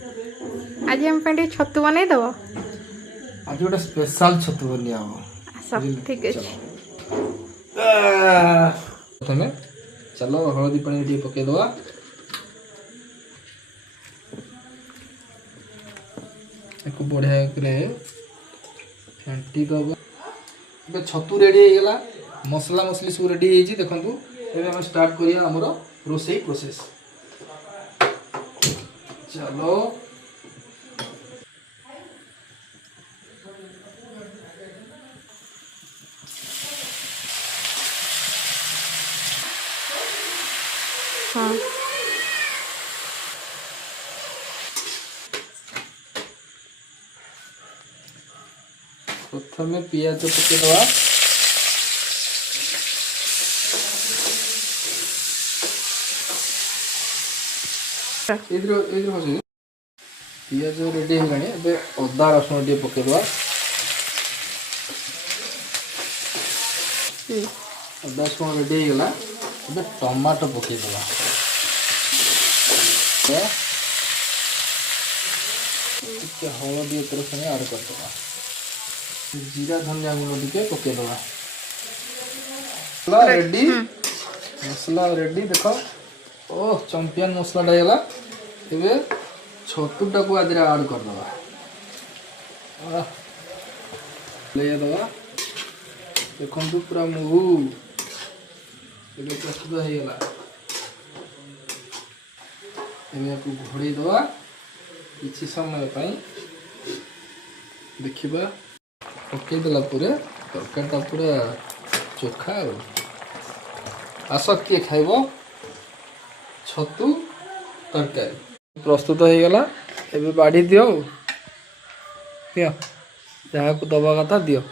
आज हम पे छतु बनै दब आज गोटे स्पेशल छतु बनिया हो सब ठीक है। प्रथमे चलो हळदी पानी टी पके दवा एको बढ़िया करे फेंटी दबा बे छतु रेडी हो गला मसला मसली सब रेडी हे जी देखंतु एबे हम स्टार्ट करिया हमरो रोसई प्रोसेस चलो हाँ प्रथमे पियाज पके दवा इधर हसी पियाज रेडी हो गनी बे अदा रसुन टी पके दवा अदा रसुन रेडी हो गला बे टमाटो पके दवा ଟିକେ ହଳଦୀ ଏଥିରେ ସାଙ୍ଗେ ଆଡ଼ କରିଦେବା जीरा धनिया गुंड टिके पके दवा मसला रेडी मसला रेडी देखो ओह चैंपियन मसला डायला एबे छतुटा को आदि ऐड कर दवा ले दवा देखंतु पूरा मुहु एबे प्रस्तुत हो गला एबे को घोड़ी दवा किछि समय पई देखिबा पके देला पूरे तरकारीटा पूरा चोखा आस किए खाइब छतु तरकारी प्रस्तुत हो गला एबे बाड़ी दियो दियो जहाँ को दबा कथा दियो।